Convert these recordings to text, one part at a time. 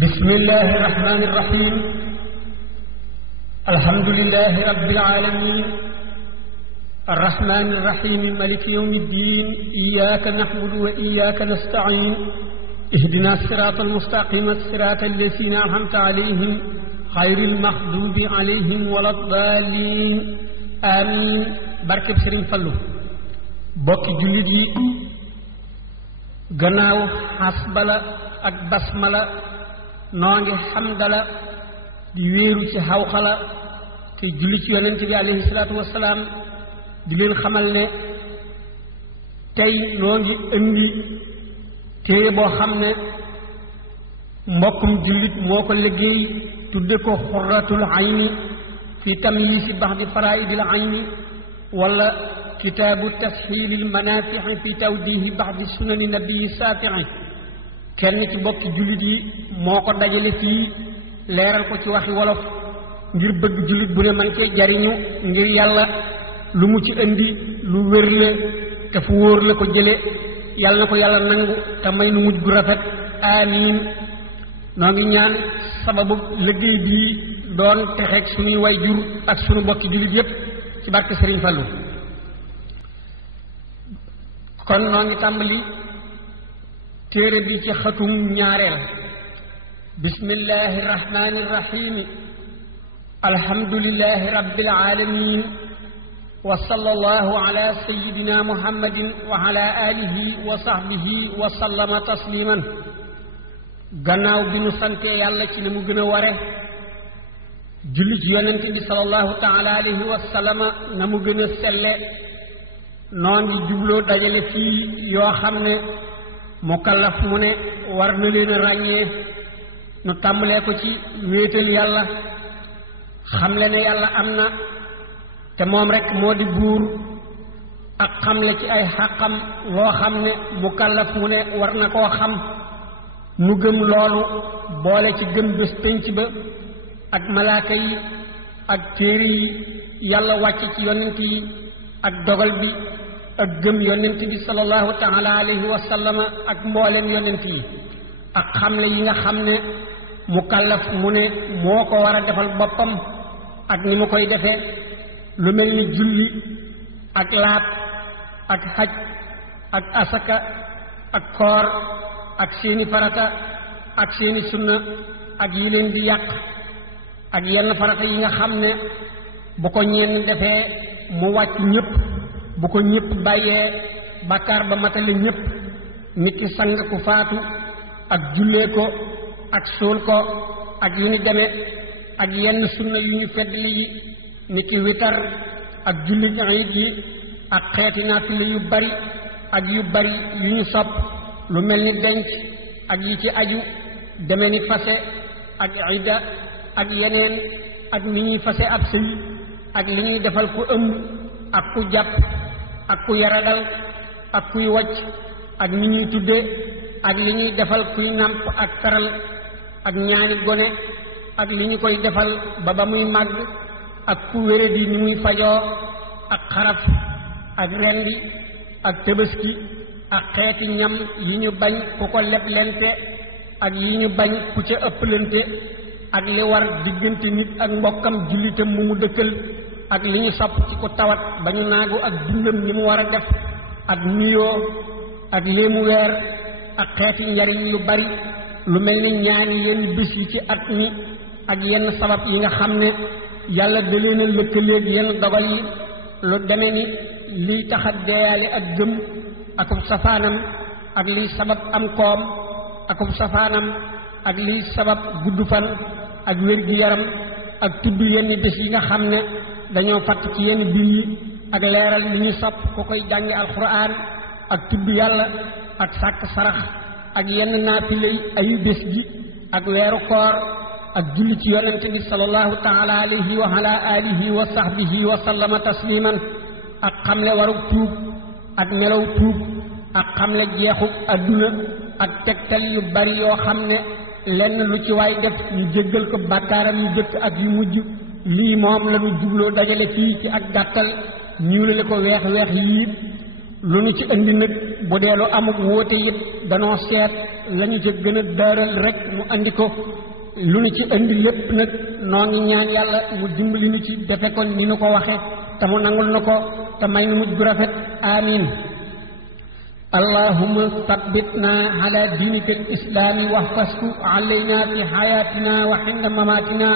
بسم الله الرحمن الرحيم الحمد لله رب العالمين الرحمن الرحيم مالك يوم الدين إياك نعبد وإياك نستعين اهدنا الصراط المستقيم صراط الذين أنعمت عليهم غير المغضوب عليهم ولا الضالين آمين barkeb Sëriñ Fallu bokki jullit yi gannaaw xasbala ak basmala noo ngi xamdala di wéeru ci xawxala te julli ci yonent bi alayhi salaatu wasalaam di leen xamal ne tey noo ngi indi téere boo xam ne mbokkum jullit moo ko liggéey tudde ko xurratul ayni fi tamyiisi baxdi faraa'idil ayni wala kitaabu tasxiilil manaafi'i fi tawdiihi baxdi sunani nabii saafi'i kenn ci bokki jullit yi moo ko dajale fii leeral ko ci waxi wolof ngir bëgg jullit bu ne man cee jariñu ngir yàlla lu mu ci indi lu wér la te fu wóor la ko jële yàlla na ko yàlla nangu te may nu mujj gu rafet amiin noo ngi ñaan sababu liggéey bii doon texeeg suñuy way jur ak suñu bokki jullit yépp ci barke Sëriñ Fallu kon noo ngi tàmbali téere bi ci xatum ñaareel bismillahi irrahmani irrahimi alhamdulillahi rabbil alamin wa sallallahu ala sayidina muhammadin wa ala alihi wa sahbihi wa sallama tasliman gannaaw bi nu sante yàlla ci ne mu gën a ware julli ci yonent bi sallallahu taala alayhi wa sallama na mu gën a selle noo ngi jubloo dajale fii yoo xam ne mukallaf mu ne war na leen a ràññee nu tàmbalee ko ci wéetal yàlla xamle ne yàlla am na te moom rekk moo di buur ak xamle ci ay xàqam loo xam ne mukallaf mu ne war na koo xam nu gëm loolu boole ci gëm bés pénc ba ak malaaka yi ak téere yi yàlla wàcc ci yonent yi ak dogal bi ak gëm yonent bi sallallahu taala alayhi wa sallama ak mboolem yonent yi ak xamle yi nga xam ne mukallaf mu ne moo ko war a defal boppam ak ni mu koy defee lu mel ni julli ak laab ak xaj ak asaka ak koor ak seeni farata ak seeni sunna ak yi leen di yàq ak yenn farata yi nga xam ne bu ko ñenn defee mu wàcc ñépp bu ko ñépp bàyyee bàkkaar ba matale ñépp nit ki sang ku faatu ak jullee ko ak suul ko ak yu ni deme ak yenn sunna yu ñu feddli yi nit ki witar ak julli iid yi ak xeeti naafile yu bari ak yu bari yu ñu sopp lu mel ni denc ak yi ci aju deme ni fase ak idda ak yeneen ak ni ñuy fase ab sëy ak li ñuy defal ku ëmb ak ku jàpp ak ku yaradal ak kuy wacc ak ni ñuy tudde ak li ñuy defal kuy nàmp ak feral ak ñaani gone ak li ñu koy defal ba muy màgg ak ku wéradi ni muy fajoo ak xaraf ak rendi ak tëbaski ak xeeti ñam yi ñu bañ ku ko leblente ak yi ñu bañ ku ca ëpplante ak li war diggante nit ak mbokkam jullitam mu dëkkal ak li ñu sopp ci ku tawat ba ñu naagu ak dundam ni mu war a def ak nuyoo ak léemu weer ak xeeti njariñ yu bari lu mel ni ñaani yenn bés yi ci at mi ak yenn sabab yi nga xam ne yàlla da leen a lëkkaleeg yenn dogal yi lu deme ni liy tax a deeyaale ak gëm akub safaanam ak liy sabab am koom akub safaanam ak liy sabab gudd fan ak wér-gi-yaram ak tudd yenn bés yi nga xam ne dañoo fatt ci yenn biir yi ak leeral li ñu sopp ku koy jàngi alxuraan ak tudd yàlla ak sàkk sarax ak yenn naafilay ayu bés gi ak weeru koor ak julli ci yonente bi sallallahu taala alayhi wa ala alihi wa sahbihi wa sallama tasliman ak xamle warug tuub ak melaw tuub ak xamle jeexu adduna ak tegtal yu bari yoo xam ne lenn lu ci waay def ñu jéggal ko bàkkaaram yu jëkk ak yu mujj lii moom la ñu jubloo dajale fii ci ak gàttal ñuulale ko weex weex yii lu ñu ci andi nag bu dee lu amuk wóote it danoo seet lañu ca gën a daaral rek mu andi ko lu ñu ci andi lépp nag noo ngi ñaan yàlla mu dimbali ñu ci defe ko ni nu ko waxe te mu nangul na ko te may nu mujj gu rafet amin اللهم ثبتنا على دينك الإسلام واحفظه علينا في حياتنا وحين مماتنا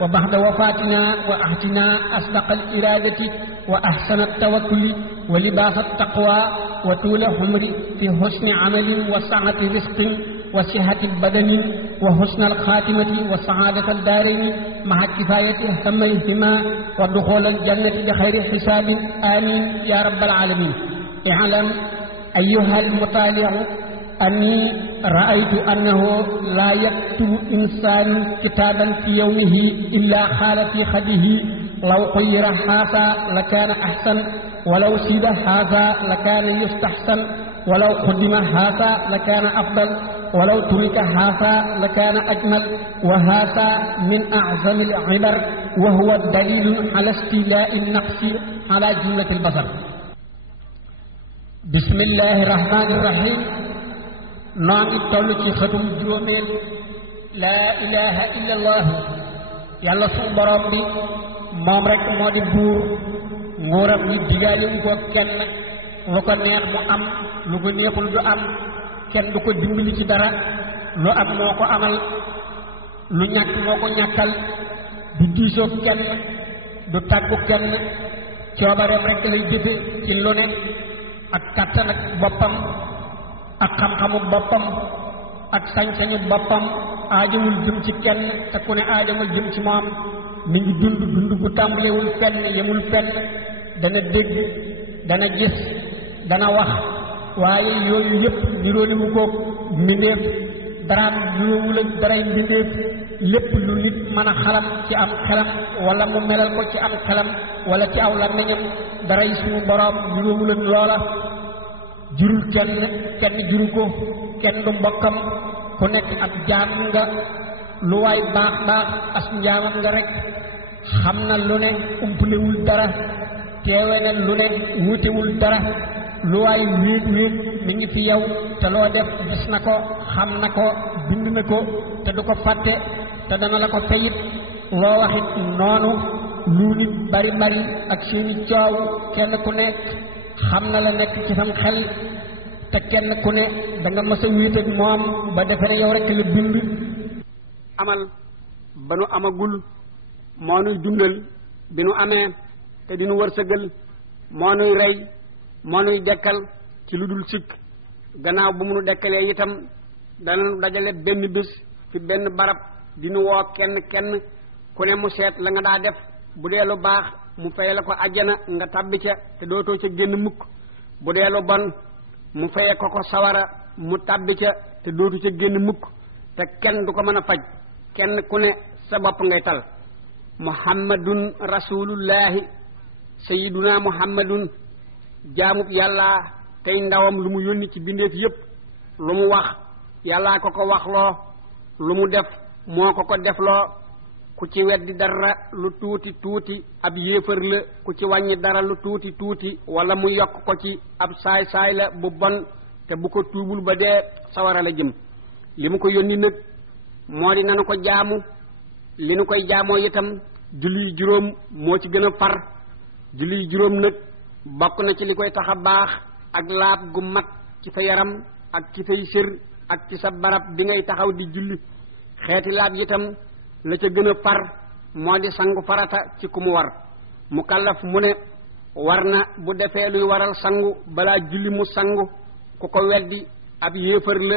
وبعد وفاتنا وأحتنا أصدق الإرادة وأحسن التوكل ولباس التقوى وطول عمر في حسن عمل وسعة رزق وصحة بدن وحسن الخاتمة وسعادة الدارين مع كفاية هميهما ودخول الجنة بخير حساب آمين يا رب العالمين. اعلم أيها المطالع أني رأيت أنه لا يكتب إنسان كتابا في يومه إلا خال في خده لو خير هذا لكان أحسن ولو سيد هذا لكان يستحسن ولو قدم هذا لكان أفضل ولو ترك هذا لكان أجمل وهذا من أعظم العبر وهو دليل على استيلاء النقص على جملة البصر. بسم الله الرحمن الرحيم. نعم تولي ختم جروميل لا إله إلا الله يلا سو borom bi moom rek moo di buur nguuram gi digaale wu ko kenn lu ko neex mu am lu ko neexul du am kenn du ko dimbali ci dara lu am moo ko amal lu ñàkk moo ko ñàkkal du diisoo kenn du tàggu kenn coobareem rek lay jëfe ci lu ne ak kàttan ak boppam ak xam-xamu boppam ak sañ-sañu boppam aajamul jëm ci kenn te ku ne aajamul jëm ci moom mi ngi dund bu tàmbalewul fenn yemul fenn dana dégg dana gis dana wax waaye yooyu yépp nirooli mu ko mbindeef daraam niroowul ak daray mbindeef lépp lu nit mën a xalam ci am xelam wala mu melal ko ci am xelam wala ci aw làmmiñam daray suñu boroom niroowul ak loola jurul kenn juru ko kenn du mbokkam ku nekk ab jaam nga lu waay baax baax as njaamam nga rek xam na lu ne umpulewul dara teewe na lu ne wuutewul dara lu waay wéet mi ngi fi yow te loo def gis na ko xam na ko bind na ko te du ko fàtte te dana la ko fayit loo waxit noonu lu nit bari ak seeni coow kenn ku nekk xam na la nekk ci sam xel te kenn ku ne da nga mës a wéet ak moom ba defe ne yow rek la bind amal ba nu amagul moo nuy dundal bi nu amee te di nu wërsëgal moo nuy rey moo nuy dekkal ci lu dul sikk gannaaw bu mu nu dekkalee itam dana nu dajale benn bés fi benn barab di nu woo kenn ku ne mu seet la nga daa def bu dee lu baax mu fay la ko àjjana nga tàbbi ca te dootoo ca génn mukk bu dee lu bon mu faye ko sawara mu tàbbi ca te dootu ca génn mukk te kenn du ko mën a faj kenn ku ne sa bopp ngay tal muhammadun rasulullahi sayyiduna muhammadun jaamub yàlla tey ndawam lu mu yónni ci bindeef yépp lu mu wax yàllaa ko waxloo lu mu def moo ko defloo ku ci weddi dara lu tuuti ab yéefar la ku ci wàññi dara lu tuuti wala mu yokk ko ci ab saay la bu bon te bu ko tuubul ba dee sawara la jëm li mu ko yónni nag moo di nanu ko jaamu li nu koy jaamoo itam julli juróom moo ci gën a far julli juróom nag bokk na ci li koy tax a baax ak laab gu mat ci sa yaram ak ci say sër ak ci sa barab bi ngay taxaw di julli xeeti laab itam la ca gën a far moo di sangu farata ci ku mu war mu kallaf mu ne war na bu defee luy waral sangu balaa julli mu sangu ku ko weddi ab yéefar la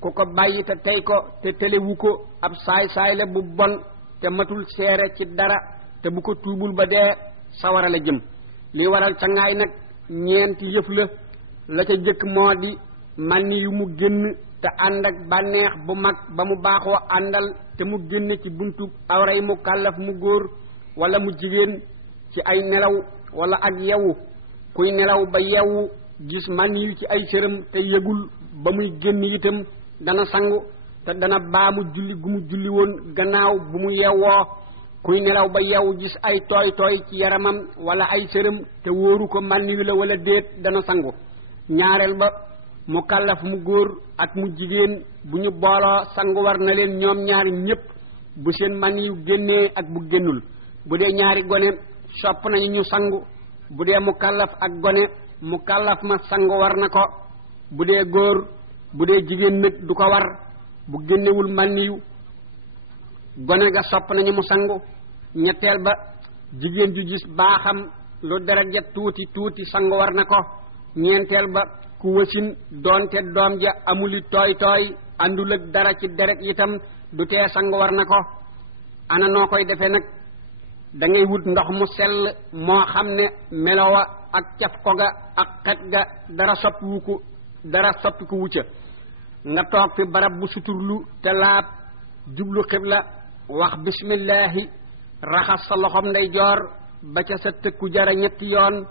ku ko bàyyi te tey ko te telewu ko ab saay la bu bon te matul seere ci dara te bu ko tuubul ba dee sawara la jëm li waral cangaay nag ñeenti yëf la ca jëkk moo di mànni yu mu génn te ànd ak bànneex bu mag ba mu baaxoo àndal te mu génn ci buntu awray mu kàllaf mu góor wala mu jigéen ci ay nelaw wala ak yewu kuy nelaw ba yewu gis mànni yu ci ay cëram te yëgul ba muy génn itam dana sangu te dana baamu julli gu mu julli woon gannaaw bu mu yewwoo kuy nelaw ba yewu gis ay tooy ci yaramam wala ay cëram te wóoru ko mànni yu la wala déet dana sangu ñaareel ba mukallaf mu góor ak mu jigéen bu ñu booloo sangu war na leen ñoom ñaari ñépp bu seen man yu génnee ak bu génnul bu dee ñaari gone sopp nañu ñu sangu bu dee mukallaf ak gone mukallaf ma sangu war na ko bu dee góor bu dee jigéen nag du ko war bu génnewul man yu gone ga sopp nañu mu sangu ñetteel ba jigéen ju gis baaxam lu deret ja tuuti tuuti sangu war na ko ñeenteel ba ku wasin doonte doom ja amuli tooy tooy àndul ak dara ci deret itam du tee sangu war na ko ana noo koy defee nag da ngay wut ndox mu sell moo xam ne melowa ak caf ko ga ak xet ga dara soppiku wucca nga toog fi barab bu suturlu te laab jublu xibla wax bismillahi raxas sa loxom ndeyjoor ba ca sa tëkku jara ñetti yoon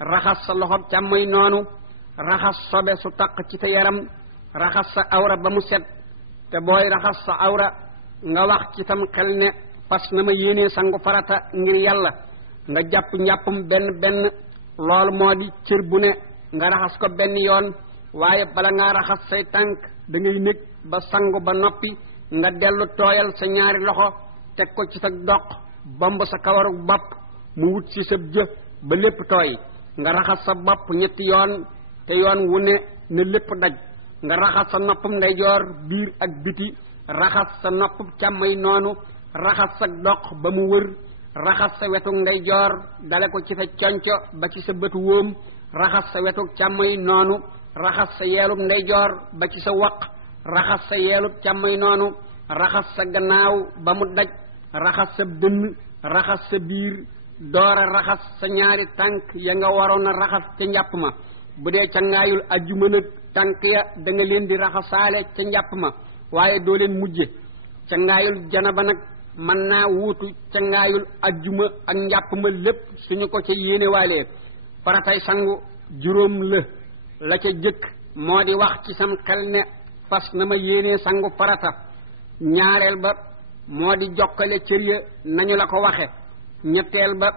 raxas sa loxom càmmoñ noonu raxas sobe su taq ci sa yaram raxas sa awra ba mu set te booy raxas sa awra nga wax ci tam xel ne fas na ma yéenee sangu farata ngir yàlla nga jàpp njàppum benn loolu moo di cër bu ne nga raxas ko benn yoon waaye bala ngaa raxas say tànk da ngay nekk ba sangu ba noppi nga dellu tooyal sa ñaari loxo teg ko ci sa doq bomb sa kawaru bopp mu wut ci sa jëf ba lépp tooy nga raxas sa bopp ñetti yoon te yoon wu ne na lépp daj nga raxas sa noppum ndeyjoor biir ak biti raxas sa noppum càmmay noonu raxas sa doq ba mu wër raxas sa wetu ndeyjoor dale ko ci sa conco ba ci sa bëtu wóom raxas sa wetu càmmay noonu raxas sa yeelub ndeyjoor ba ci sa waq raxas sa yeelub càmmay noonu raxas sa gannaaw ba mu daj raxas sa dënn raxas sa biir doora raxas sa ñaari tànk ya nga waroon a raxas ca njàpp ma bu dee ca ngaayul ajjuma nag tànk ya da nga leen di raxasaale ca njàpp ma waaye doo leen mujje ca ngaayul janaba nag mën naa wuutu ca ngaayul ajjuma ak njàpp ma lépp suñu ko ca yéene waalee faratay sangu juróom la ca jëkk moo di wax ci sam xel ne fas na ma yéenee sangu farata ñaareel ba moo di jokkale cër ya nañu la ko waxe ñetteel ba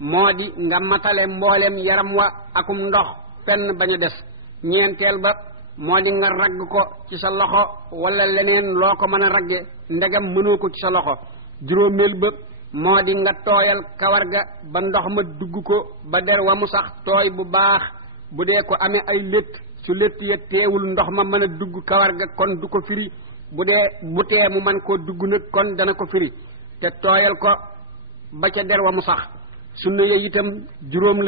moo di nga matale mboolem yaram wa akum ndox fenn bañ a des ñeenteel ba moo di nga ragg ko ci sa loxo wala leneen loo ko mën a ragge ndegam mënoo ko ci sa loxo juróomeel ba moo di nga tooyal kawar ga ba ndox ma dugg ko ba der wa mu sax tooy bu baax bu dee ko amee ay létt su létt ya teewul ndox ma mën a dugg kawar ga kon du ko firi bu dee bu tee mu man koo dugg nag kon dana ko firi te tooyal ko ba ca der wa mu sax sunna ya itam juróom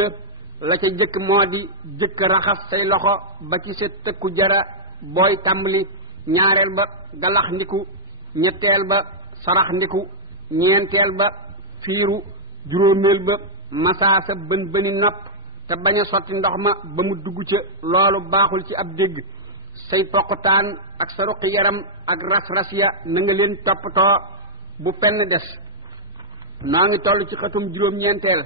la ca jëkk moo di jëkk raxas say loxo ba ci sa tëkku jara booy tàmbali ñaareel ba galax ndiku ñetteel ba sarax ndiku ñeenteel ba fiiru juróomeel ba masaasa bën bëni nopp te bañ a sotti ndox ma ba mu dugg ca loolu baaxul ci ab dégg say poqutaan ak sa ruqi yaram ak ras-ras ya na nga leen toppatoo bu fenn des noo ngi toll ci xatum juróom-ñeenteel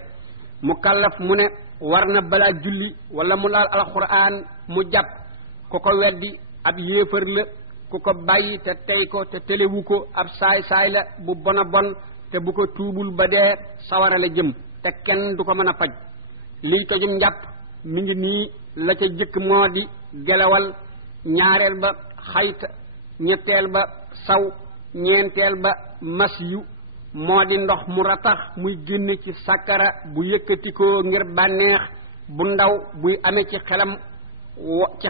mu kallaf mu ne war na balaa julli wala mu laal alxuraan mu jàpp ku ko weddi ab yéefar la ku ko bàyyi te tey ko te telewu ko ab saay-saay la bu bona bon te bu ko tuubul ba dee sawara la jëm te kenn du ko mën a faj liy tojum njàpp mi ngi nii la ca jëkk moo di gelawal ñaareel ba xayta ñetteel ba saw ñeenteel ba mas yu moo di ndox mu ratax muy génn ci sàkkara bu yëkkatikoo ngir bànneex bu ndaw buy amee ci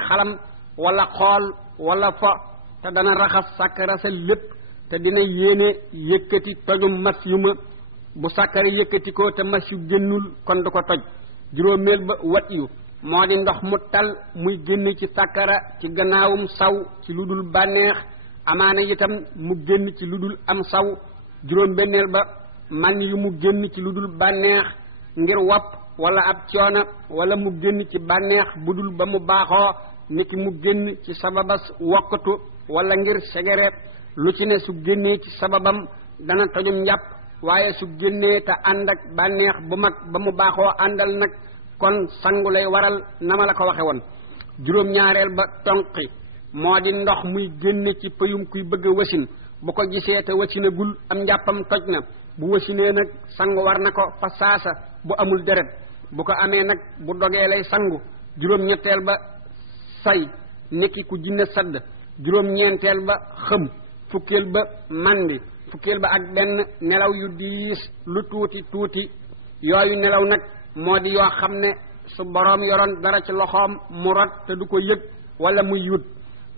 xalam wala xool wala fo te dana raxas sàkkara sa lépp te dina yéene yëkkati tojum mas yu ma bu sàkkara yëkkatikoo te mas yu génnul kon du ko toj juróomeel ba wat yu moo di ndox mu tal muy génn ci sàkkara ci gannaawum saw ci lu dul bànneex amaana itam mu génn ci lu dul am saw juróom benneel ba man yu mu génn ci lu dul bànneex ngir wopp wala ab coona wala mu génn ci bànneex bu dul ba mu baaxoo niki mu génn ci sababas wokkatu wala ngir segere lu ci ne su génnee ci sababam dana tojum njàpp waaye su génnee te ànd ak bànneex bu mag ba mu baaxoo àndal nag kon sangu lay waral na ma la ko waxe woon juróom-ñaareel ba tonqi moo di ndox muy génne ci pëyum kuy bëgg a wasin bu ko gisee te wasinagul am njàppam toj na bu wasinee nag sangu war na ko fa saasa bu amul deret bu ko amee nag bu dogee lay sangu juróom-ñetteel ba say nekki ku jinne sadd juróom-ñeenteel ba xëm fukkeel ba mandi fukkeel ba ak benn nelaw yu diis lu tuuti tuuti yooyu nelaw nag moo di yoo xam ne su boroom yoroon dara ci loxoom mu rot te du ko yëg wala muy yut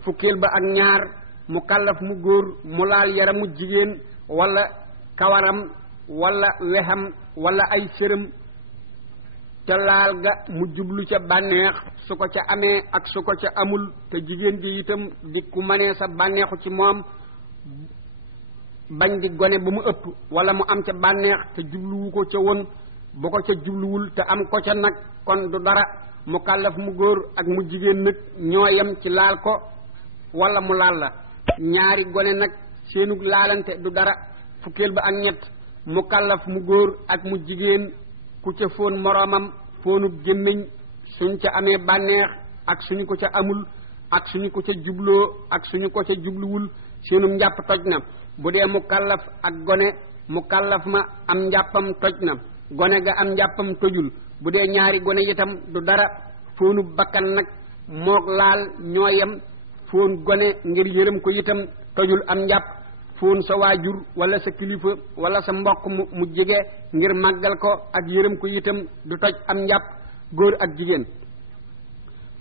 fukkeel ba ak ñaar mu kàllaf mu góor mu laal yaramu jigéen wala kawaram wala wexam wala ay sërëm te laal ga mu jublu ca bànneex su ko ca amee ak su ko ca amul te jigéen ji itam di ku mënee sa bànneexu ci moom bañ di gone ba mu ëpp wala mu am ca bànneex te jubluwu ko ca woon bu ko ca jubluwul te am ko ca nag kon du dara mu kàllaf mu góor ak mu jigéen nag ñoo yem ci laal ko wala mu laal la ñaari gone nag seenu laalante du dara fukkeel ba ak ñett mu kàllaf mu góor ak mu jigéen ku ca fóon moroomam fóonu gémmiñ suñ ca amee bànneex ak suñu ko ca amul ak suñu ko ca jubloo ak suñu ko ca jubluwul seenum njàpp toj na bu dee mu kàllaf ak gone mu kàllaf ma am njàppam toj na gone ga am njàppam tojul bu dee ñaari gone itam du dara fóonu bakkan nag moog laal ñoo yem fóon gone ngir yërëm ko itam tojul am njàpp fóon sa waajur wala sa kilifa wala sa mbokk mu jege ngir màggal ko ak yërëm ko itam du toj am njàpp góor ak jigéen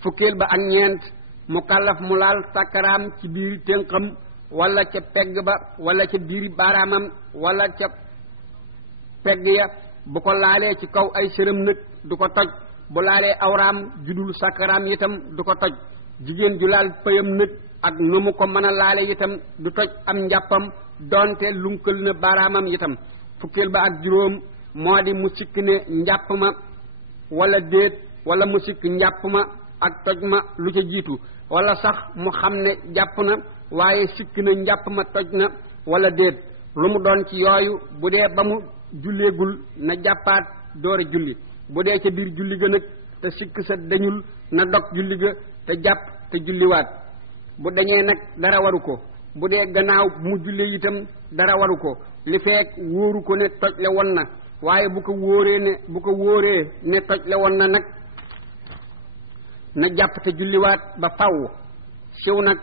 fukkeel ba ak ñeent mu kàllaf mu laal sàkkaraam ci biir ténqam wala ca pegg ba wala ca biiri baaraamam wala ca pegg ya bu ko laalee ci kaw ay sërëm nag du ko toj bu laalee awraam judul sàkkaraam itam du ko toj jigéen ju laal pëyam nag ak nu mu ko mën a laale itam du toj am njàppam doonte lunkal na baaraamam itam fukkeel ba ak juróom moo di mu sikk ne njàpp ma wala déet wala mu sikk njàpp ma ak toj ma lu ca jiitu wala sax mu xam ne jàpp na waaye sikk na njàpp ma toj na wala déet lu mu doon ci yooyu bu dee ba mu julleegul na jàppaat doore julli bu dee ca biir julli ga nag te sikk sa dañul na dog julli ga te jàpp te julliwaat bu dañee nag dara waru ko bu dee gannaaw mu jullee itam dara waru ko li feek wóoru ko ne toj le woon na waaye bu ko wóoree ne toj le woon na nag na jàpp te julliwaat ba faw siw nag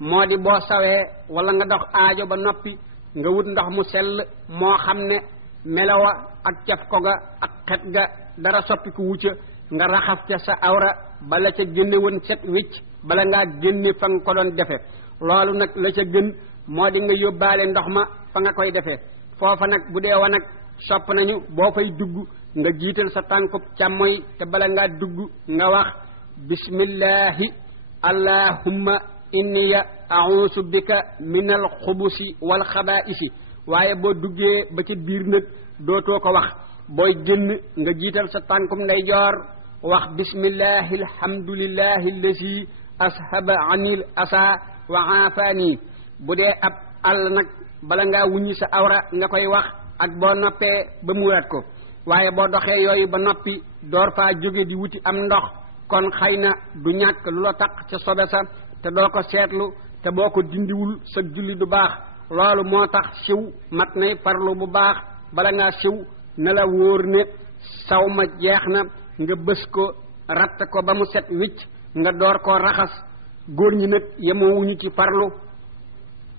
moo di boo sawee wala nga dox aajo ba noppi nga wut ndox mu sell moo xam ne melawa ak caf ko ga ak xet ga dara soppi ko wucca nga raxas ca sa awra bala ca génne woon set wicc bala ngaa génne fa nga ko doon defe loolu nag la ca gën moo di nga yóbbaale ndox ma fa nga koy defee foofa nag bu dee wa nag sopp nañu boo fay dugg nga jiital sa tànkub càmmoy te bala ngaa dugg nga wax bismillahi allahumma inniya a'uusu bika min al xubusi wal xabaa'isi waaye boo duggee ba ca biir nag dootoo ko wax booy génn nga jiital sa tànkum ndeyjoor wax bismillahi alhamdulillahi allazi ashaba anil asa wa aafani bu dee ab àll nag bala ngaa wuññi sa awra nga koy wax ak boo noppee ba muuraat ko waaye boo doxee yooyu ba noppi door faa jóge di wuti am ndox kon xëy na du ñàkk lu la taq ca sobe sa te doo ko seetlu te boo ko dindiwul sa julli du baax loolu moo tax siw mat nay farlu bu baax bala ngaa siw na la wóor ne saw ma jeex na nga bës ko ratt ko ba mu set wicc nga door koo raxas góor ñi nag yemoowuñu ci farlu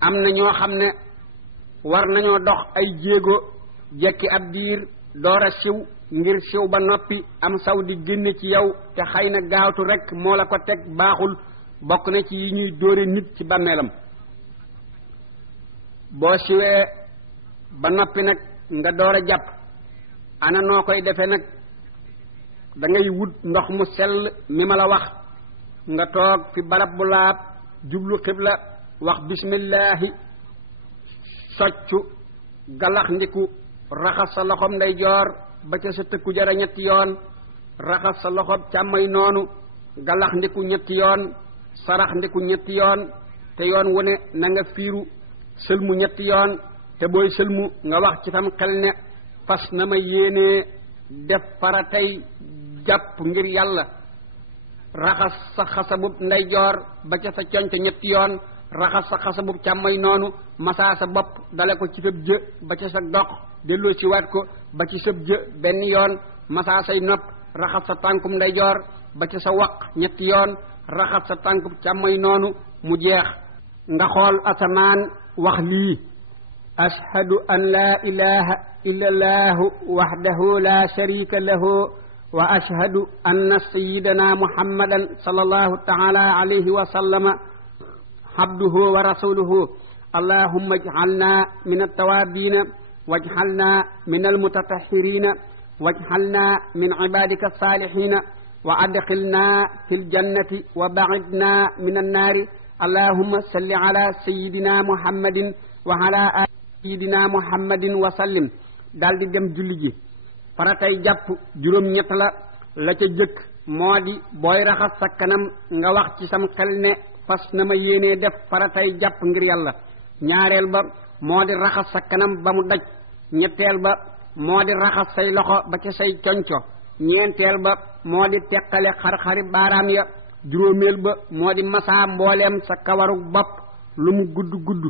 am na ñoo xam ne war nañoo dox ay jéego jekki ab diir door a siw ngir siw ba noppi am saw di génne ci yow te xëy na gaawtu rek moo la ko teg baaxul bokk na ci yi ñuy dóore nit ci bàmmeelam boo siwee ba noppi nag nga door a jàpp ana noo koy defe nag da ngay wut ndox mu sell mi ma la wax nga toog fi barab bu laab jublu xibla wax bismillahi soccu galax ndiku raxas sa loxob ndeyjoor ba ca sa tëkku jara ñetti yoon raxas sa loxob càmmay noonu galax ndiku ñetti yoon sarax ndiku ñetti yoon te yoon wu ne na nga fiiru sëlmu ñetti yoon te booy sëlmu nga wax ci tam xel ne fas na ma yéenee def faratay jàpp ngir yàlla raxas sa xasabub ndeyjoor ba ca sa conco ñetti yoon raxas sa xasabub càmmay noonu masaa sa bopp dale ko ci sëb jë ba ca sa dox delloo ci waat ko ba ci sëb jë benn yoon masaa say nopp raxas sa tànkum ndeyjoor ba ci sa waq ñetti yoon raxas sa tànkum càmmoñ noonu mu jeex nga xool asamaan wax lii ashhadu an la ilaha illa allahu wahdahu la sharika lahu wa ashhadu anna sayyidana muhammadan sallallahu ta'ala alayhi wa sallama abduhu wa rasuluhu allahumma ij'alna min at-tawabin waj'alna min al-mutatahhirin waj'alna min ibadika as-salihin wa adkhilna fil jannati wa ba'idna min an-nari allahumma salli ala sayyidina muhammadin wa ala ali sayyidina muhammadin wa sallim daldi dem julli ji faratay jàpp juróom ñett la ca jëkk moo di booy raxas sa kanam nga wax ci sam xel ne fas na ma yéenee def faratay jàpp ngir yàlla ñaareel ba moo di raxas sa kanam ba mu daj ñetteel ba moo di raxas say loxo ba ci say conco ñeenteel ba moo di teqale xar-xari baaraam ya juróomeel ba moo di masaa mbooleem sa kawaru bopp lu mu gudd gudd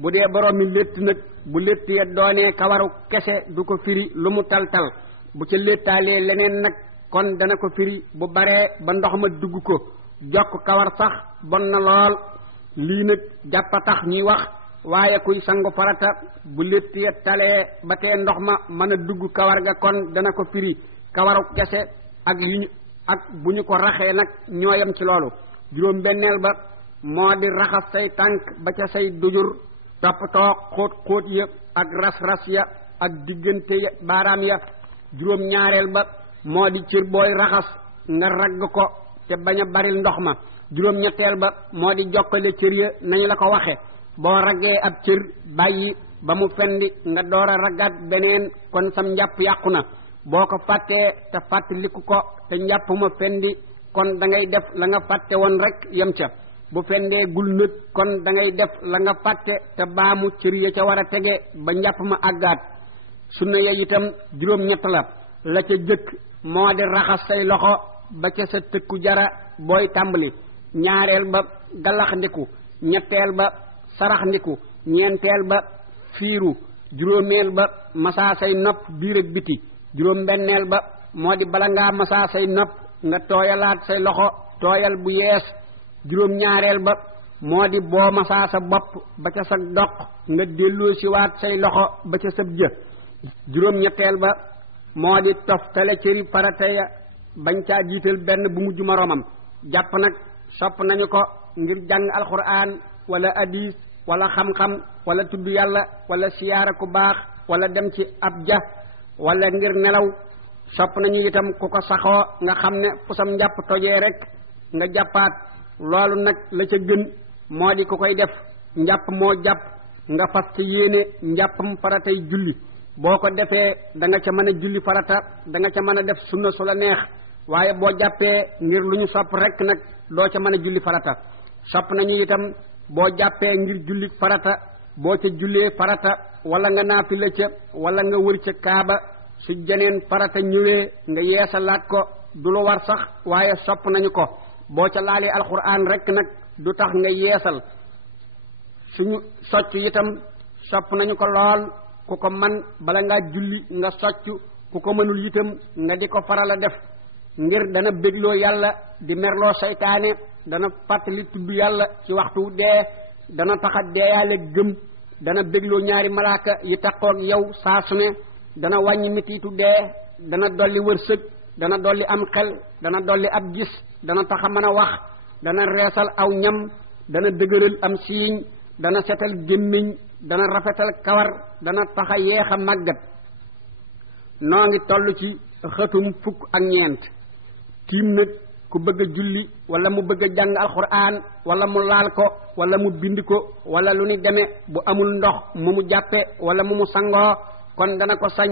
bu dee borom mi létt nag bu létt ya doonee kawaru kese du ko firi lu mu tal-tal bu ca léttaalee leneen nag kon dana ko firi bu baree ba ndox ma dugg ko jokk kawar sax bon na lool lii nag jàppa tax ñuy wax waaye kuy sangu farata bu létt ya talee ba tee ndox ma mën a dugg kawar ga kon dana ko firi kawaru kese ak ak bu ñu ko raxee nag ñooyam ci loolu juróom benneel ba moo di raxas say tànk ba ca say dujur toppatoo xóot ya ak ras-ras ya ak diggante ya baaraam ya juróom ñaareel ba moo di cër booy raxas nga ragg ko te bañ a baril ndox ma juróom ñetteel ba moo di jokkale cër ya nañu la ko waxe boo raggee ab cër bàyyi ba mu fendi nga door a raggaat beneen kon sam njàpp yàqu na boo ko fàttee te fàttaliku ko te njàpp ma fendi kon da ngay def la nga fàtte woon rek yem ca bu fendee gul nët kon da ngay def la nga fàtte te baamu cër ya ca war a tege ba njàpp ma àggaat sunna ya itam juróom ñett la ca jëkk moo di raxas say loxo ba ca sa tëkku jara booy tàmbali ñaareel ba galax ndiku ñetteel ba sarax ndiku ñeenteel ba fiiru juróomeel ba masaa say nopp biir ak biti juróom benneel ba moo di bala ngaa masaa say nopp nga tooyalaat say loxo tooyal bu yees juróom ñaareel ba moo di boo masaa sa bopp ba ca sa doq nga delloo siwaat say loxo ba ca sab jë juróom ñetteel ba moo di toftale cëri farata ya bañ caa jiital benn bu mujj moroomam jàpp nag sopp nañu ko ngir jàng alxuraan wala hadiis wala xam-xam wala tudd yàlla wala siyaara ku baax wala dem ci ab ja wala ngir nelaw sopp nañu itam ku ko saxoo nga xam ne fu sam njàpp tojee rek nga jàppaat loolu nag la ca gën moo di ku koy def njàpp moo jàpp nga fas ci yéene njàppam faratay julli boo ko defee da nga ca mën a julli farata da nga ca mën a def sunna su la neex waaye boo jàppee ngir lu ñu sopp rek nag doo ca mën a julli farata sopp nañu itam boo jàppee ngir julli farata boo ca jullee farata wala nga naafila ca wala nga wër ca kaaba su jeneen farata ñëwee nga yeesalaat ko du lu war sax waaye sopp nañu ko boo ca laalee alxuraan rek nag du tax nga yeesal suñu socc itam sopp nañu ko lool ku ko man bala ngaa julli nga socc ku ko mënul itam nga di ko faral a def ngir dana bégloo yàlla di merloo seytaane dana fàttali tudd yàlla ci waxtu dee dana taxa deeyaale gëm dana bégloo ñaari malaaka yi taqoog yow saa su ne dana wàññi mitiitu dee dana dolli wërsëg dana dolli am xel dana dolli ab gis dana taxa mën a wax dana reesal aw ñam dana dëgëral am siiñ dana setal gémmiñ dana rafetal kawar dana taxa yeex a màggat noo ngi toll ci xëtum fukk ak ñeent tiim nag ku bëgg a julli wala mu bëgg a jàng alxuraan wala mu laal ko wala mu bind ko wala lu ni demee bu amul ndox mu mu jàppe wala mu mu sangoo kon dana ko sañ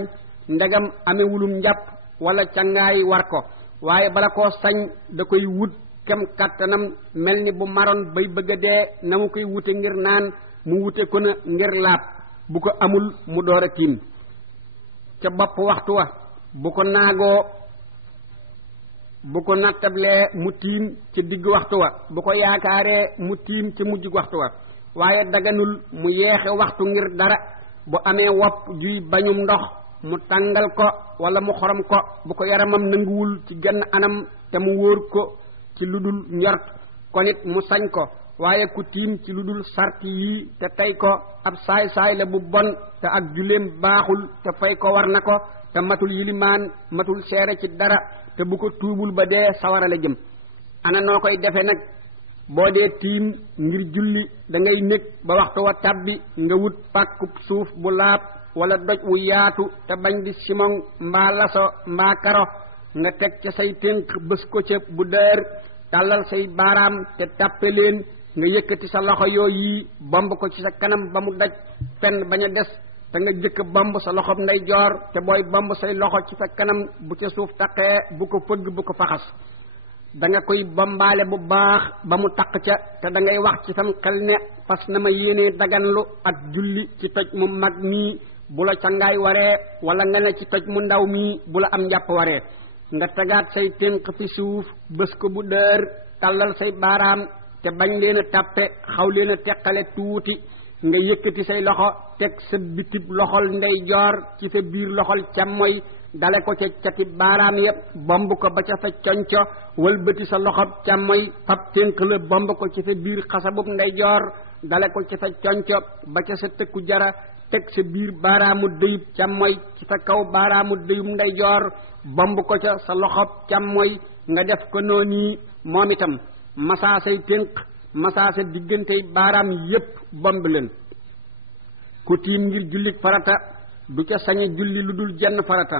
ndegam amewulum njàpp wala cangaay war ko waaye bala koo sañ da koy wut kem kàttanam mel ni bu maroon bay bëgg a dee na mu koy wute ngir naan mu wute ko na ngir laab bu ko amul mu door a tiim ca bopp waxtu wa bu ko naagoo bu ko nattablee mu tiim ci digg waxtu wa bu ko yaakaaree mu tiim ci mujj waxtu wa waaye daganul mu yeexe waxtu ngir dara bu amee wopp juy bañum ndox mu tàngal ko wala mu xorom ko bu ko yaramam nanguwul ci genn anam te mu wóor ko ci lu dul njort kon it mu sañ ko waaye ku tiim ci lu dul sarti yi te tey ko ab saay-saay la bu bon te ak julleem baaxul te fay ko war na ko te matul yilimaan matul seere ci dara te bu ko tuubul ba dee sawara la jëm ana noo koy defe nag boo dee tiim ngir julli da ngay nekk ba waxtu wa tàbbi nga wut pàkkub suuf bu laab wala doj wu yaatu te bañ di simon mbaa laso mbaa karo nga teg ca say tënk bës ko ca bu dër tàllal say baaraam te tàppe leen nga yëkkati sa loxo yooyu bomb ko ci sa kanam ba mu daj fenn bañ a des te nga jëkk bomb sa loxob ndeyjoor te booy bomb say loxo ci sa kanam bu ca suuf taqee bu ko fëgg bu ko faxas da nga koy bombaale bu baax ba mu taq ca te da ngay wax ci sam xel ne fas na ma yéenee daganlu ak julli ci toj mu mag mii bu la cangaay waree wala nga ne ci toj mu ndaw mii bu la am njàpp waree nga tegaat say tënk fi suuf bës ko bu dër tàllal say baaraam te bañ leen a tàppe xaw leen a teqale tuuti nga yëkkati say loxo teg sa bitib loxol ndeyjoor ci sa biir loxol càmmoy dale ko ca cati baaraam yépp bomb ko ba ca sa conco wëlbati sa loxob càmmoy fab tënk la bomb ko ci sa biir xasabub ndeyjoor dale ko ci sa conco ba ca sa tëkku jara teg sa biir baaraamu dëyub càmmoy ci sa kaw baaraamu dëyub ndeyjoor bomb ko ca sa loxob càmmoy nga def ko noonu moom itam masaa say tënk masaa sa diggantey baaraam yépp bomb leen ku tiim ngir jullik farata du ca sañe julli lu dul jenn farata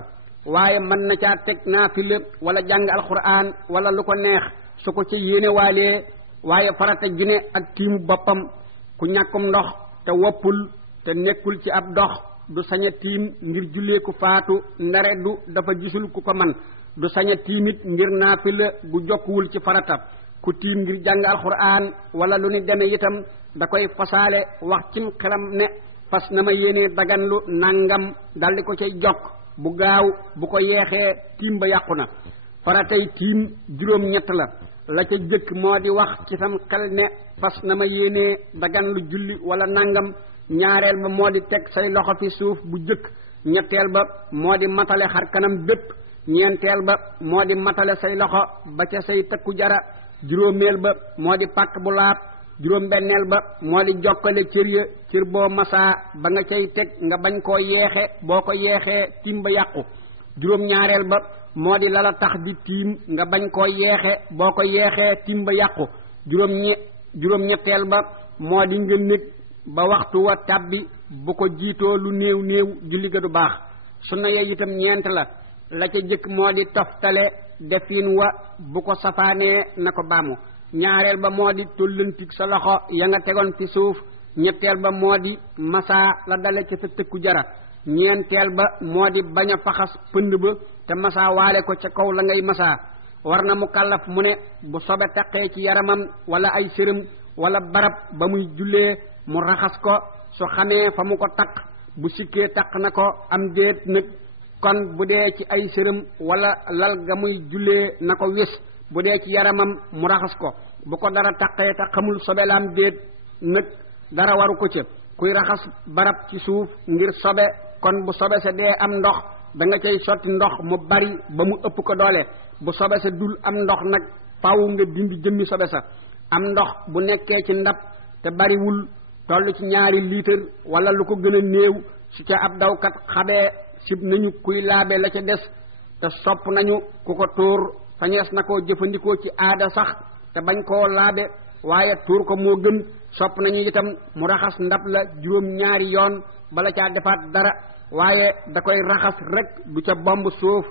waaye mën na caa teg naafila wala jàng alxuraan wala lu ko neex su ko ca yéene waalee waaye farata ju ne ak tiimu boppam ku ñàkkum ndox te woppul te nekkul ci ab dox du saña tiim ngir jullee ku faatu ndare du dafa gisul ku ko man du saña tiimit ngir naafila gu jokkuwul ci farata ku tiim ngir jàng alxuraan wala lu ni deme itam da koy fasaale wax cim xelam ne fas na ma yéenee daganlu nangam daldi ko cay jokk bu gaaw bu ko yeexee tiim ba yàqu na faratay tiim juróom ñett la ca jëkk moo di wax ci sam xel ne fas na ma yéenee daganlu julli wala nangam ñaareel ba moo di teg say loxo fi suuf bu jëkk ñetteel ba moo di matale xar kanam bépp ñeenteel ba moo di matale say loxo ba ca say takku jara juróomeel ba moo di pàkk bu laab juróom benneel ba moo di jokkale cër ya cër boo masaa ba nga cay teg nga bañ koo yeexe boo ko yeexee tiim ba yàqu juróom ñaareel ba moo di lala tax di tiim nga bañ koo yeexe boo ko yeexee tiim ba yàqu juróom ñetteel ba moo di nga nekk ba waxtu wa tàbbi bu ko jiitoo lu néew néew julli ga du baax sunna ya itam ñeent la ca jëkk moo di toftale defin wa bu ko safaanee na ko baamu ñaareel ba moo di tollantik sa loxo ya nga tegoon fi suuf ñetteel ba moo di masaa la dale ca sa tëkku jara ñeenteel ba moo di bañ a faxas pënd ba te masaa waale ko ca kaw la ngay masaa war na mu kàllaf mu ne bu sobe taqee ci yaramam wala ay sërëm wala barab ba muy jullee mu raxas ko su xamee fa mu ko taq bu sikkee taq na ko am déet nag kon bu dee ci ay sërëm wala lal ga muy jullee na ko wis bu dee ci yaramam mu raxas ko bu ko dara taqee te xamul sobe laam déet nag dara waru ko ca kuy raxas barab ci suuf ngir sobe kon bu sobe sa dee am ndox da nga cay sotti ndox mu bari ba mu ëpp ko doole bu sobe sa dul am ndox nag faaw nga dindi jëmmi sobe sa am ndox bu nekkee ci ndab te bariwul toll ci 2 litre wala lu ko gën a néew su ca ab dawkat xabee sib nañu kuy laabe la ca des te sopp nañu ku ko tuur fañees na koo jëfandikoo ci aada sax te bañ koo laabe waaye tuur ko moo gën sopp nañu itam mu raxas ndab la 2 yoon bala caa defaat dara waaye da koy raxas rek du ca bomb suuf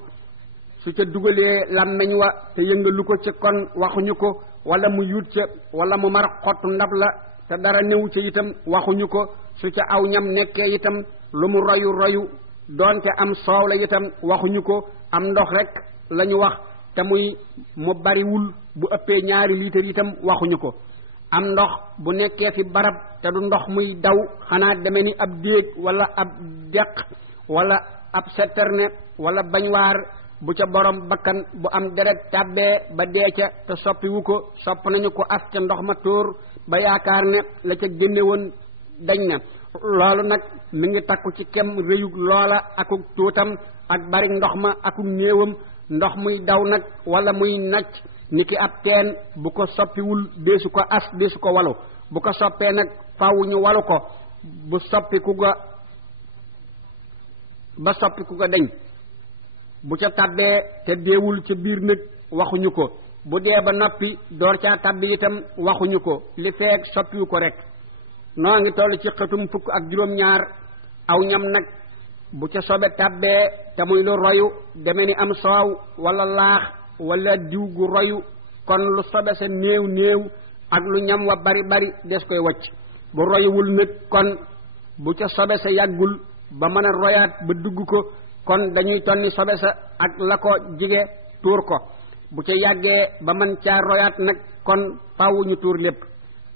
su ca dugalee làmmeñ wa te yëngalu ko ca kon waxuñu ko wala mu yuut ca wala mu mar xottu ndab la te dara newu ca itam waxuñu ko su ca aw ñam nekkee itam lu mu royu doonte am soow la itam waxuñu ko am ndox rek lañu wax te muy mu bariwul bu ëppee 2 litre itam waxuñu ko am ndox bu nekkee fi barab te du ndox muy daw xanaa deme ni ab déeg wala ab deq wala ab citerne wala bañwaar bu ca borom bakkan bu am deret tàbbee ba dee ca te soppiwu ko sopp nañu ko as ca ndox ma tóor ba yaakaar ne la ca génne woon dañ na loolu nag mi ngi takku ci kem rëyug loola akuk tuutam ak bari ndox ma akuk néewam ndox muy daw nag wala muy nacc niki ab teen bu ko soppiwul deesu ko as deesu ko walu bu ko soppee nag faaw ñu walu ko bu soppiku ga ba soppiku ga deñ bu ca tabbee te deewul ca biir nag waxuñu ko bu dee ba noppi door caa tabbi itam waxuñu ko li feek soppiwu ko rek noo ngi toll ci xëtum fukk ak juróom-ñaar aw ñam nag bu ca sobe tabbee te muy lu royu deme ni am soow wala laax wala diw gu royu kon lu sobe sa néew néew ak lu ñam wa bari bari des koy wacc bu royuwul nag kon bu ca sobe sa yàggul ba mën a royaat ba dugg ko kon dañuy tonni sobe sa ak la ko jige tuur ko bu ca yàggee ba mën caa royaat nag kon faaw ñu tuur lépp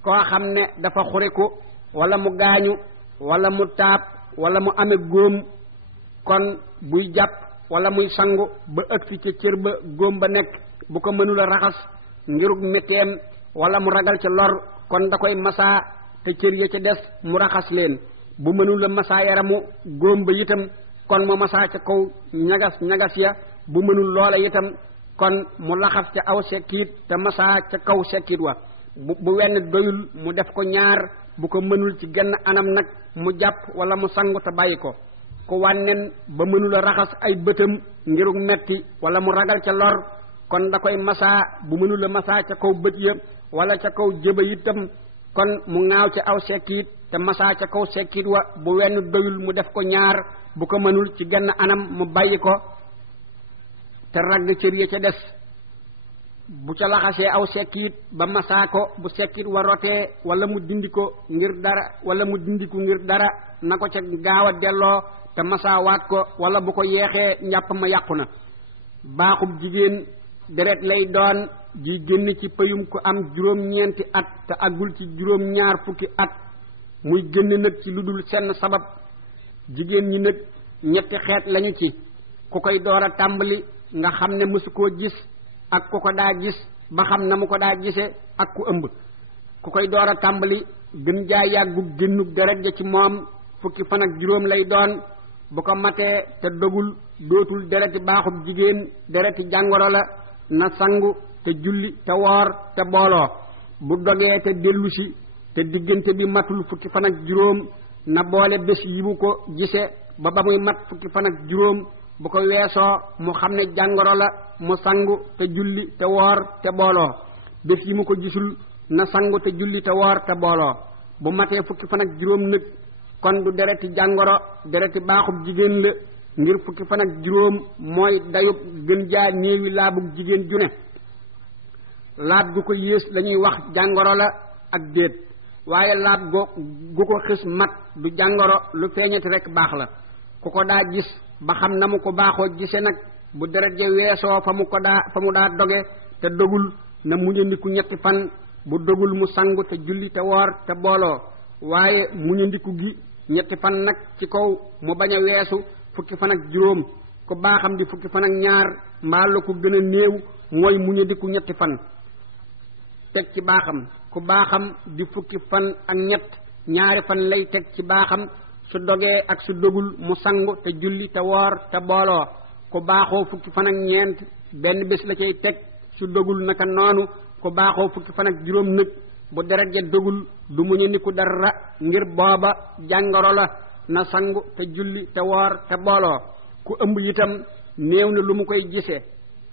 koo xam ne dafa xuriku wala mu gaañu wala mu taab wala mu ame góom kon buy jàpp wala muy sangu ba ëgsi ca cër ba góom ba nekk bu ko mënula raxas ngirug metteem wala mu ragal ca lor kon da koy masaa te cër ya ca des mu raxas leen bu mënula masaa yaramu góom ba itam kon mu masaa ca kaw ñagas ya bu mënul loola itam kon mu laxas ca aw sekkiit te masaa ca kaw sekkiit wa bu wenn doyul mu def ko ñaar bu ko mënul ci genn anam nag mu jàpp wala mu sangu te bàyyi ko ku wànnen ba mënula raxas ay bëtam ngirug metti wala mu ragal ca lor kon da koy masaa bu mënula masaa ca kaw bët ya wala ca kaw jëba itam kon mu ŋaaw ca aw sekkiit te masaa ca kaw sekkiit wa bu wenn doyul mu def ko ñaar bu ko mënul ci genn anam mu bàyyi ko te ragg cër ya ca des bu ca laxasee aw sekkiit ba masaa ko bu sekkiit wa rotee wala mu dindi ko ngir dara wala mu dindiku ngir dara na ko ca gaaw a delloo te masaa waat ko wala bu ko yeexee njàpp ma yàqu na baaxub jigéen deret lay doon ji génn ci payum ku am juróom-ñeenti at te àggul ci juróom-ñaar fukki at muy génn nag ci lu dul senn sabab jigéen ñi nag ñetti xeet lañu ci ku koy door a tàmbali nga xam ne mësu koo gis ak ku ko daa gis ba xam na mu ko daa gise ak ku ëmb ku koy door a tàmbali gën jaa yàggu génnug deret ja ci moom fukki fan ak juróom lay doon bu ko matee te dogul dootul dereti baaxub jigéen dereti jàngoro la na sangu te julli te woor te booloo bu dogee te dellusi te diggante bi matul fukki fan ak juróom na boole bés yi mu ko gise ba muy mat fukki fan ak juróom bu ko weesoo mu xam ne jàngoro la mu sangu te julli te woor te booloo bés yi mu ko gisul na sangu te julli te woor te booloo bu matee fukki fan ak juróom nag kon du dereti jàngoro dereti baaxub jigéen la ngir fukki fan ak juróom mooy dayub gën jaa néewi laabug jigéen ju ne laab gu ko yées lañuy wax jàngoro la ak déet waaye laab gu ko xis mat du jàngoro lu feeñati rek baax la ku ko daa gis ba xam na mu ko baaxoo gise nag bu deret ja weesoo fa mu daa doge te dogul na muñandiku ñetti fan bu dogul mu sangu te julli te woor te booloo waaye muñandiku gi ñetti fan nag ci kaw mu bañ a weesu fukki fan ak juróom ku baaxam di fukki fan ak ñaar mbaa la ko gën a néew mooy muñandiku ñetti fan teg ci baaxam ku baaxam di fukki fan ak ñett ñaari fan lay teg ci baaxam su dogee ak su dogul mu sangu te julli te woor te booloo ku baaxoo fukki fan ak ñeent benn bés la cay teg su dogul naka noonu ku baaxoo fukki fan ak juróom nag bu deret ja dogul du muñandiku dara ngir booba jàngoro la na sangu te julli te woor te booloo ku ëmb itam néew na lu mu koy gisee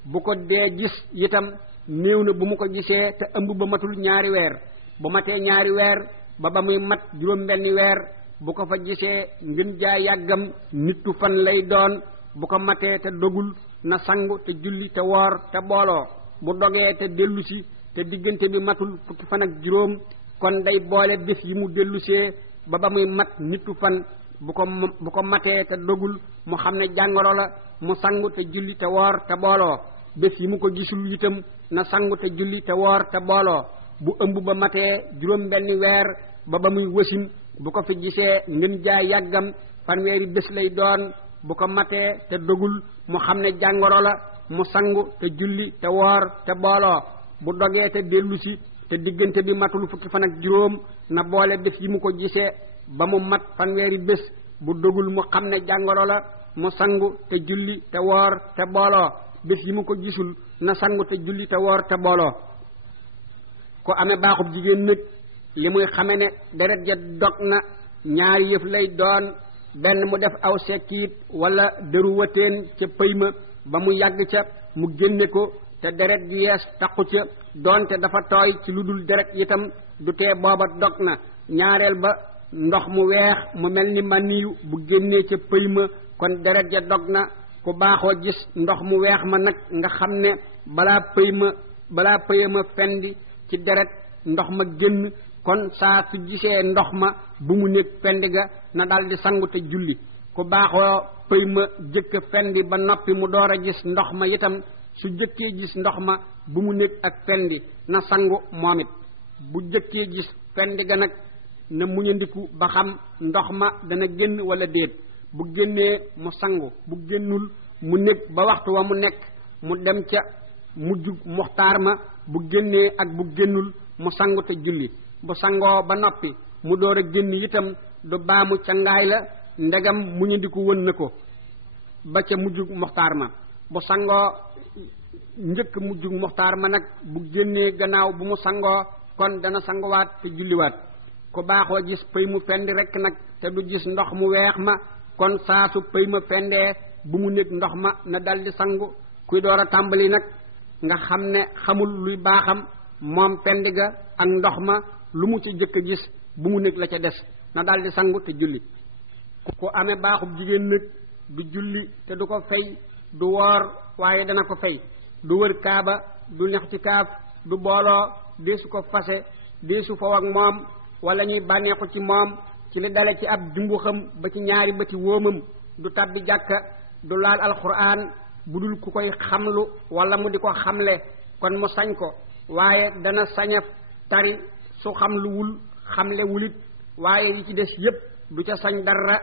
bu ko dee gis itam néew na bu mu ko gisee te ëmb ba matul ñaari weer bu matee ñaari weer ba muy mat juróom benni weer bu ko fa gisee ngën jaa yàggam nittu fan lay doon bu ko matee te dogul na sangu te julli te woor te booloo bu dogee te dellusi te diggante bi matul fukki fan ak juróom kon day boole bés yi mu dellusee ba muy mat nittu fan bu ko matee te dogul mu xam ne jàngoro la mu sangu te julli te woor te booloo bés yi mu ko gisul itam na sangu te julli te woor te booloo bu ëmb ba matee juróom benni weer ba muy wasin bu ko fi gisee ngën jaa yàggam fanweeri bés lay doon bu ko matee te dogul mu xam ne jàngoro la mu sangu te julli te woor te booloo bu dogee te dellusi te diggante bi matul fukki fan ak juróom na boole bés yi mu ko gisee ba mu mat fanweeri bés bu dogul mu xam ne jàngoro la mu sangu te julli te woor te booloo bés yi mu ko gisul na sangu te julli te woor te booloo ko amee baaxub jigéen nag li muy xame ne deret ja dog na ñaari yëf lay doon benn mu def aw sekkiit wala dëru wateen ca pëy ma ba mu yàgg ca mu génne ko te deret gi yees taqu ca doonte dafa tooy ci lu dul deret itam du tee booba dog na ñaareel ba ndox mu weex mu mel ni maniyu bu génnee ca pëy ma kon deret ja dog na ku baaxoo gis ndox mu weex ma nag nga xam ne balaa pëy ma fendi ci deret ndox ma génn kon saa su gisee ndox ma bu mu nekk fendi ga na daldi sangu te julli ku baaxoo pëy ma jëkk fendi ba noppi mu door a gis ndox ma itam su jëkkee gis ndox ma bu mu nekk ak fendi na sangu moom it bu jëkkee gis fendi ga nag na muñandiku ba xam ndox ma dana génn wala déet bu génnee mu sangu bu génnul mu nekk ba waxtu wa mu nekk mu dem ca mujjug muxtaar ma bu génnee ak bu génnul mu sangu te julli bu sangoo ba noppi mu door a génn itam du baamu cangaay la ndegam muñandiku wën na ko ba ca mujjug muxtaar ma bu sangoo njëkk mujjug muxtaar ma nag bu génnee gannaaw bu mu sangoo kon dana sanguwaat te julliwaat ku baaxoo gis pëy mu fendi rekk nag te du gis ndox mu weex ma kon saa su pëy ma fendee bu mu nekk ndox ma na daldi sangu kuy door a tàmbali nag nga xam ne xamul luy baaxam moom fendi ga ak ndox ma lu mu ci jëkk a gis bu mu nekk la ca des na daldi sangu te julli ku amee baaxub jigéen nag du julli te du ko fay du woor waaye dana ko fay du wër kaaba du lixtikaaf du booloo deesu ko fase deesu faw ak moom wala ñuy bànneexu ci moom ci li dale ci ab dimbuxam ba ci ñaari bëti wóomam du tabbi jàkka du laal alxuraan bu dul ku koy xamlu wala mu di ko xamle kon mu sañ ko waaye dana saña tari su xamluwul xamle wulit waaye yi ci des yépp du ca sañ dara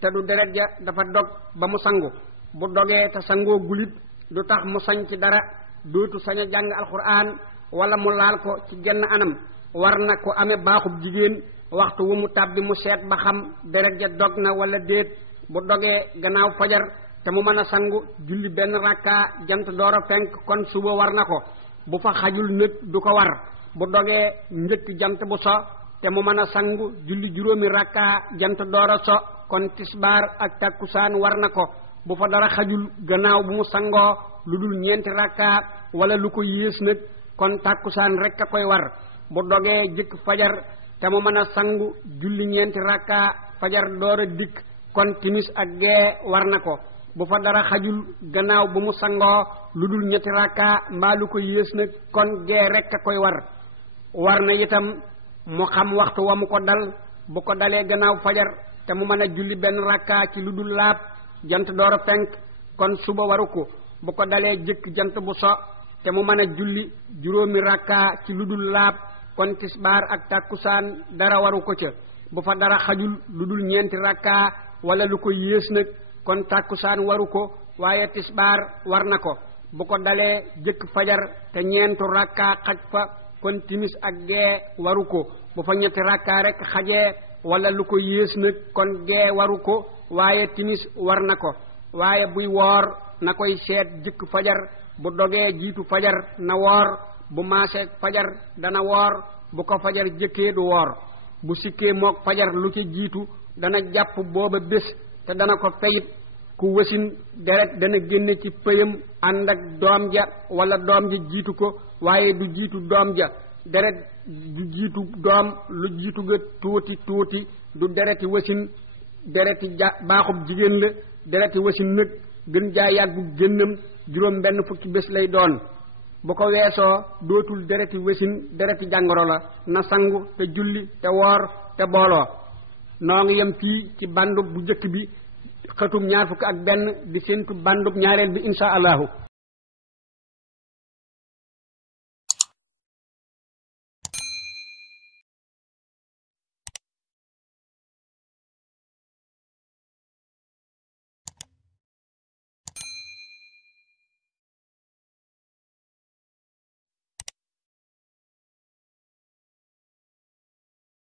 te du deret ja dafa dog ba mu sangu bu dogee te sangoo gulit du tax mu sañ ci dara dootu sañ a jàng alxuraan wala mu laal ko ci genn anam war na ko amee baaxub jigéen waxtu wu mu tàbbi mu seet ba xam deret ja dog na wala déet bu dogee gannaaw fajar te mu mën a sangu julli benn rakka jant door a fenk kon suba war na ko bu fa xajul nag du ko war bu dogee njëkk jant bu so te mu mën a sangu julli juróomi rakka jant door a so kon tisbaar ak takkusaan war na ko bu fa dara xajul gannaaw bu mu sangoo lu dul ñeenti rakka wala lu ko yées nag kon takkusaan rek a koy war bu dogee jëkk fajar te mu mën a sangu julli ñeenti rakka fajar door a dikk kon timis ak gee war na ko bu fa dara xajul gannaaw bu mu sangoo lu dul ñetti rakka mbaa lu ko yées nag kon gee rek a koy war na itam mu xam waxtu wa mu ko dal bu ko dalee gannaaw fajar te mu mën a julli benn rakka ci lu dul laab jant door a fenk kon suba waru ko bu ko dalee jëkk jant bu so te mu mën a julli juróomi rakka ci lu dul laab kon tisbaar ak takkusaan dara waru ko ca bu fa dara xajul lu dul ñeenti rakka wala lu ko yées nag kon takkusaan waru ko waaye tisbaar war na ko bu ko dalee jëkk fajar te ñeentu rakka xaj fa kon timis ak gee waru ko bu fa ñetti rakka rek xajee wala lu ko yées nag kon gee waru ko waaye timis war na ko waaye buy woor na koy seet jëkk fajar bu dogee jiitu fajar na woor bu maaseeg fajar dana woor bu ko fajar jëkkee du woor bu sikkee mook fajar lu ci jiitu dana jàpp booba bés te dana ko fayit ku wasin deret dana génne ci pëyam ànd ak doom ja wala doom ja jiitu ko waaye du jiitu doom ja deret du jiitu doom lu jiitu ga tuuti du dereti wasin dereti baaxub jigéen la dereti wasin nag gën jaa yàggu génnam juróom benn fukki bés lay doon bu ko weesoo dootul dereti wasin dereti jàngoro la na sangu te julli te woor te booloo noo ngi yem fii ci bandub bu njëkk bi xëtum ñaar fukk ak benn di séentu bandub ñaareel bi insha allahu